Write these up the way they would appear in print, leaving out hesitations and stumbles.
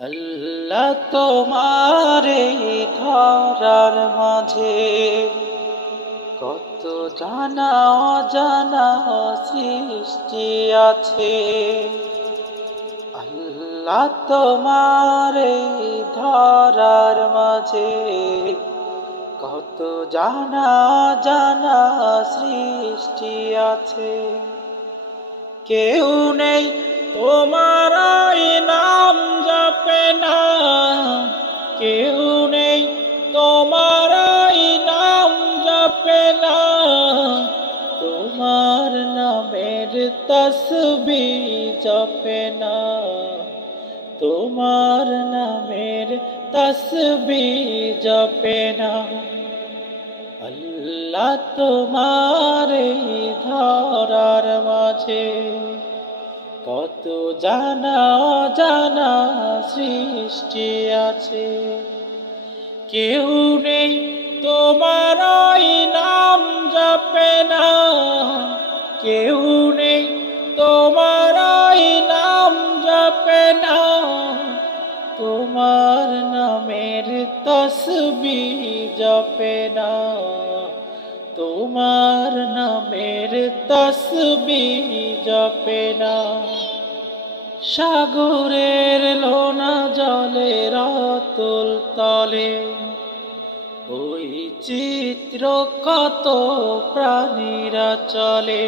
আল্লাহ তোমার এই ধরার মাঝে কত জানা অজানা সৃষ্টি আছে। আল্লাহ তোমার এই ধরার মাঝে কত জানা অজানা সৃষ্টি আছে। কেউ নেই তোমার নাম জপে না, কেউ নেই তোমার নাম জপে না, তোমার নামের তসবিহ জপে না, তোমার নামের তসবিহ জপে না। আল্লাহ তোমার এই ধরার মাঝে কত জানা অজানা সৃষ্টি আছে। কেউ নেই তোমার নাম জপে না, কেউ নেই তোমার নাম জপে না, তোমার নামের তসবিহ জপে না, তোমার নামের তসবিহ জপে না। সাগরের লোনা জলের অতল তলে ওই চিত্র কত প্রাণীরা চলে।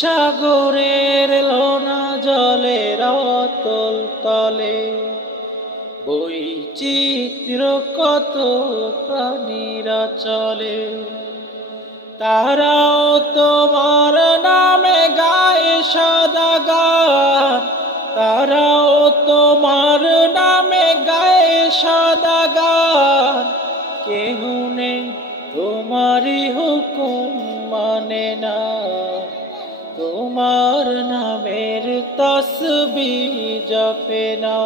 সাগরের লোনা জলের অতল তলে ওই চিত্র কত প্রাণীরা চলে। তারাও তোমার নামে গায়ে সদা গান, তারাও তোমার নামে গায়ে সদা গান। কেহ নেই তোমারই হুকুম মানে না, তোমার নামের তসবিহ জপে না।